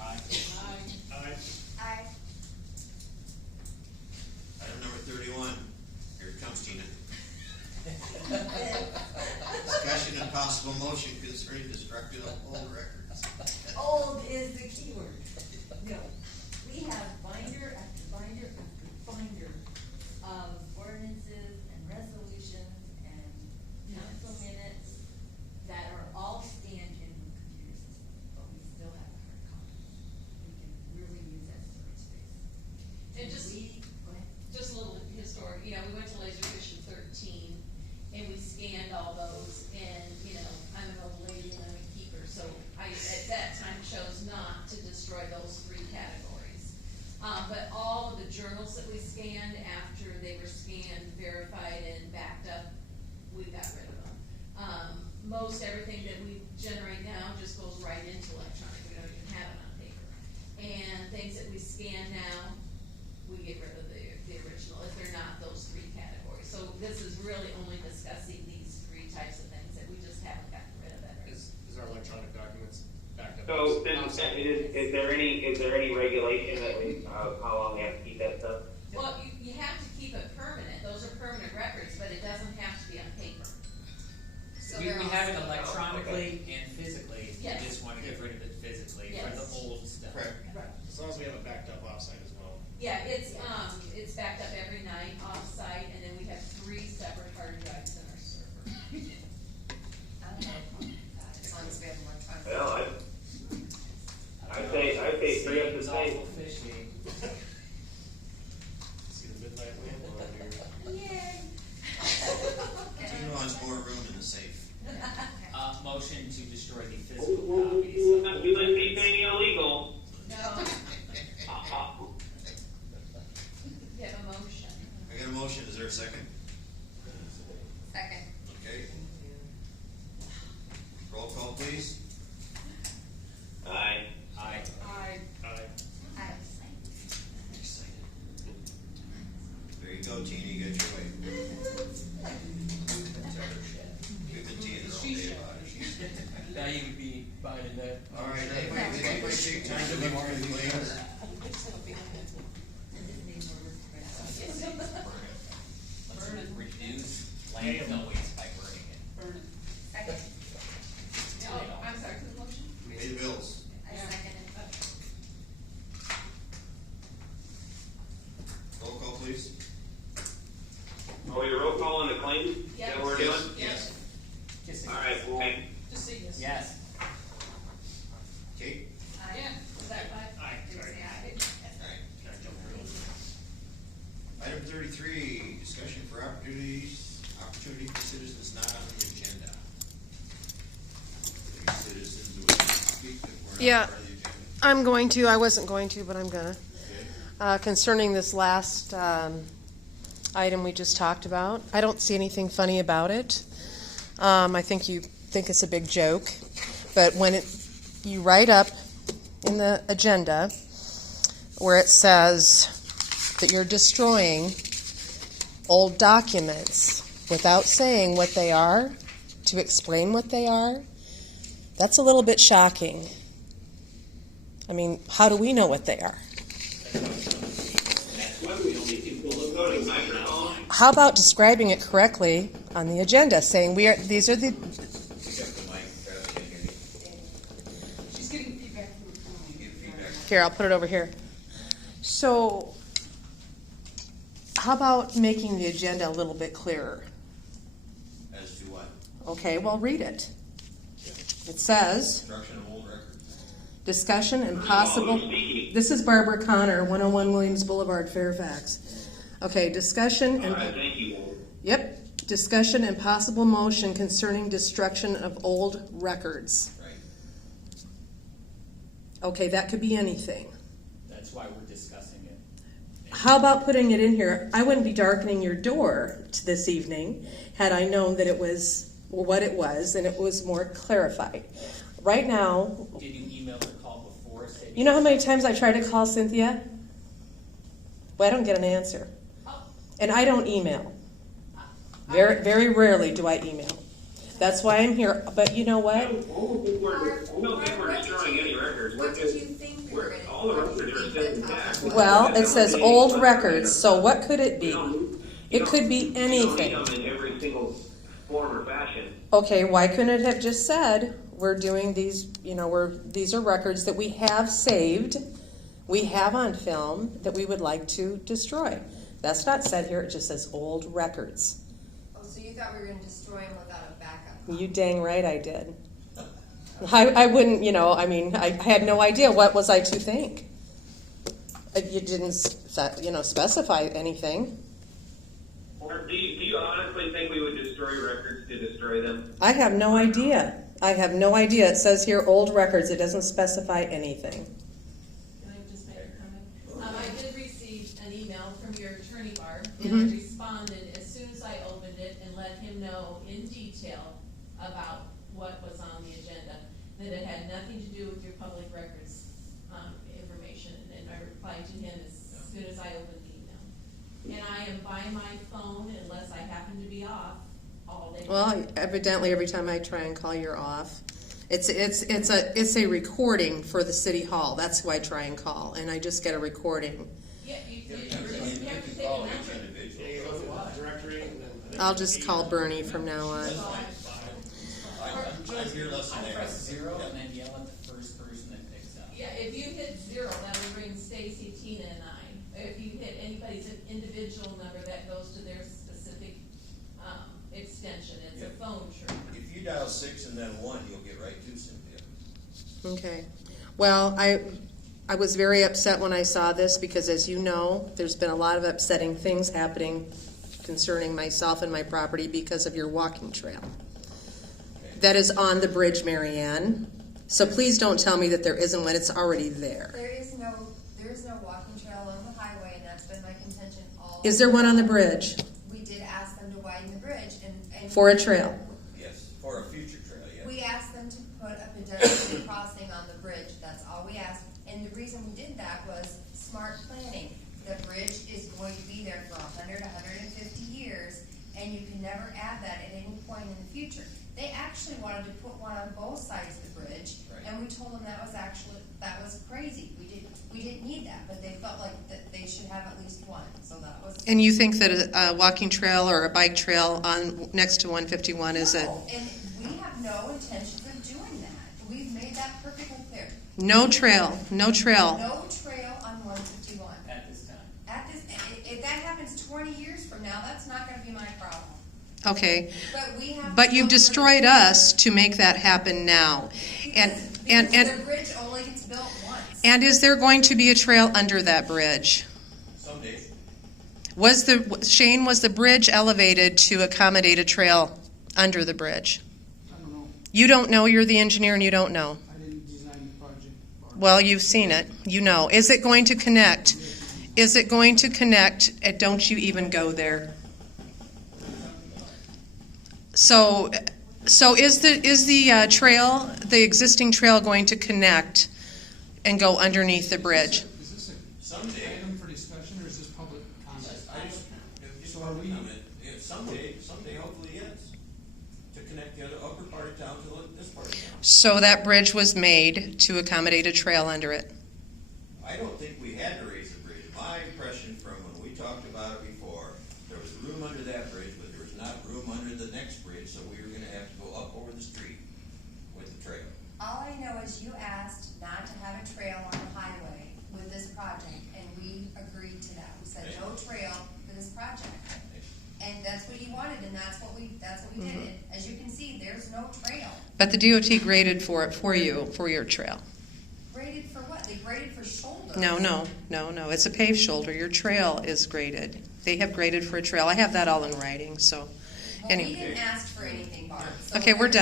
Aye. Aye. Aye. Item number 31. Here it comes, Tina. Discussion and possible motion concerning destruction of old records. Old is the key word. No, we have binder after binder after binder of ordinances and resolutions and council minutes that are all scanned in the computer system, but we still have a hard copy. We can really use that storage space. And just, Go ahead. just a little historic, you know, we went to Laser Vision 13, and we scanned all those, and, you know, I'm an old lady and I'm a keeper, so I, at that time, chose not to destroy those three categories. But all of the journals that we scanned, after they were scanned, verified, and backed up, we got rid of them. Most everything that we generate now just goes right into electronic, we don't even have it on paper. And things that we scan now, we get rid of the original, if they're not those three categories. So this is really only discussing these three types of things that we just haven't gotten rid of ever. Is our electronic documents backed up? So, is there any regulation that we, how long we have to keep that stuff? Well, you have to keep it permanent, those are permanent records, but it doesn't have to be on paper. So We they're all have it scanned. electronically and physically, we Yes. just wanna get rid of it physically for Yes. the old stuff. Correct. Right. As long as we have it backed up offsite as well. Yeah, it's backed up every night off-site, and then we have 3 separate hard drives in our server. As long as we have electronic. Well, I'd say three up to Seems date. awful fishy. See the midnight landlord here. Yay. Tina wants more room in the safe. Motion to destroy the We're physical copies. not doing anything illegal. No, you have a motion. I got a motion, is there a second? Second. Okay. Roll call, please. Aye. Aye. Aye. Aye. Aye. Excited. There you go, Tina, you got your way. We've been teasing her all day about it. Now you would be buying that. All right, anybody take time to look through the claims? Let's reduce landfill waste by burning it. Second. Oh, I'm sorry, who's motion? Pay the bills. I seconded. Roll call, please. Oh, your roll call on the claim? Is that what we're doing? Yes. Just All right, okay. Just say yes. Yes. Kate? Yeah, is that right? Aye, sorry. All right. Can I jump through? Item 33, discussion for opportunity for citizens not on the agenda. Any citizens who would speak that were Yeah. not part of the agenda? I'm going to, I wasn't going to, but I'm gonna. Okay. Concerning this last item we just talked about, I don't see anything funny about it. I think you think it's a big joke, but when you write up in the agenda where it says that you're destroying old documents without saying what they are, to explain what they are, that's a little bit shocking. I mean, how do we know what they are? That's why we only do bullet voting microphone. How about describing it correctly on the agenda, saying these are the, Pick up the mic, Travis, I can't hear you. She's getting feedback from the phone. You get feedback. here, I'll put it over here. So, how about making the agenda a little bit clearer? As to what? Okay, well, read it. It says, Destruction of old records. discussion and possible, this is Barbara Connor, 101 Williams Boulevard, Fairfax. Okay, discussion All right, and, thank you. yep, discussion and possible motion concerning destruction of old records. Right. Okay, that could be anything. That's why we're discussing it. How about putting it in here? I wouldn't be darkening your door this evening had I known that it was what it was and it was more clarified. Right now, Did you email or call before? Saying you know how many times I tried to call Cynthia? Well, I don't get an answer. Oh, And I don't email. Very, very rarely do I email. That's why I'm here. But you know I what? don't think we're destroying any records. What did you think we were gonna? All the records are set intact. Well, it says old records, so what could it be? It could be You don't anything. need them in every single form or fashion. Okay, why couldn't it have just said, we're doing these, these are records that we have saved, we have on film, that we would like to destroy. That's not said here, it just says old records. Oh, so you thought we were gonna destroy them without a backup? You dang right I did. I wouldn't, I had no idea, what was I to think? You didn't, specify anything. Or do you honestly think we would destroy records to destroy them? I have no idea. It says here old records, it doesn't specify anything. Can I just make a comment? I did receive an email from your attorney, Barb, Mhm. and I responded as soon as I opened it and let him know in detail about what was on the agenda, that it had nothing to do with your public records, information, and I replied to him as soon as I opened the email. And I am by my phone unless I happen to be off all day. Well, evidently every time I try and call, you're off. It's a recording for the city hall. That's who I try and call, and I just get a recording. Yeah, you You have can to take a call number. each individual. Yeah, you go to the directory and then. I'll just call Bernie from now on. That's fine. I'm here less than I that. press 0 and then yell at the first person that picks up. Yeah, if you hit 0, that'll bring Stacy, Tina, and I. If you hit anybody's individual number, that goes to their specific, extension. It's a Yeah. phone tree. If you dial 6 and then 1, you'll get right to Cynthia. Okay. Well, I was very upset when I saw this because, as you know, there's been a lot of upsetting things happening concerning myself and my property because of your walking trail. That is on the bridge, Marianne. So please don't tell me that there isn't one. It's already there. There is no walking trail on the highway, and that's been my contention all. Is there one on the bridge We did ask them to widen the bridge and. for a trail? Yes, for a future trail, yes. We asked them to put a pedestrian crossing on the bridge, that's all we asked. And the reason we did that was smart planning. The bridge is going to be there for 100, 150 years, and you can never add that at any point in the future. They actually wanted to put one on both sides of the bridge, Right. and we told them that was crazy. We didn't need that, but they felt like that they should have at least one, so that was. And you think that a walking trail or a bike trail on next to 151 is a No, and we have no intentions of doing that. We've made that perfectly clear. no trail, no trail. No trail on 151. At this time. If that happens 20 years from now, that's not gonna be my problem. Okay. But we have. But you've destroyed us to make that happen now. And The bridge only gets built once. and is there going to be a trail under that bridge? Someday. Was the bridge elevated to accommodate a trail under the bridge? I don't know. You don't know, you're the engineer and you don't know. I didn't design the project. Well, you've seen it, you know. Is it going to connect? Is it going to connect? Don't you even go there. So is the trail, the existing trail, going to connect and go underneath the bridge? Is this a Someday. item for discussion, or is this public comment? Just So are we- comment. Yeah, someday, hopefully, yes. To connect the upper part of town to this part of town. So that bridge was made to accommodate a trail under it. I don't think we had to raise the bridge. My impression from when we talked about it before, there was room under that bridge, but there was not room under the next bridge, so we were gonna have to go up over the street with the trail. All I know is you asked not to have a trail on the highway with this project, and we agreed to that. We said no trail for this project. And that's what you wanted, and that's what we did. And as you can see, there's no trail. But the DOT graded for it for you, for your trail. Graded for what? They graded for shoulders. No. It's a paved shoulder. Your trail is graded. They have graded for a trail. I have that all in writing, so. Well, we Anyway. didn't ask for anything, Barb. So Okay, we're done.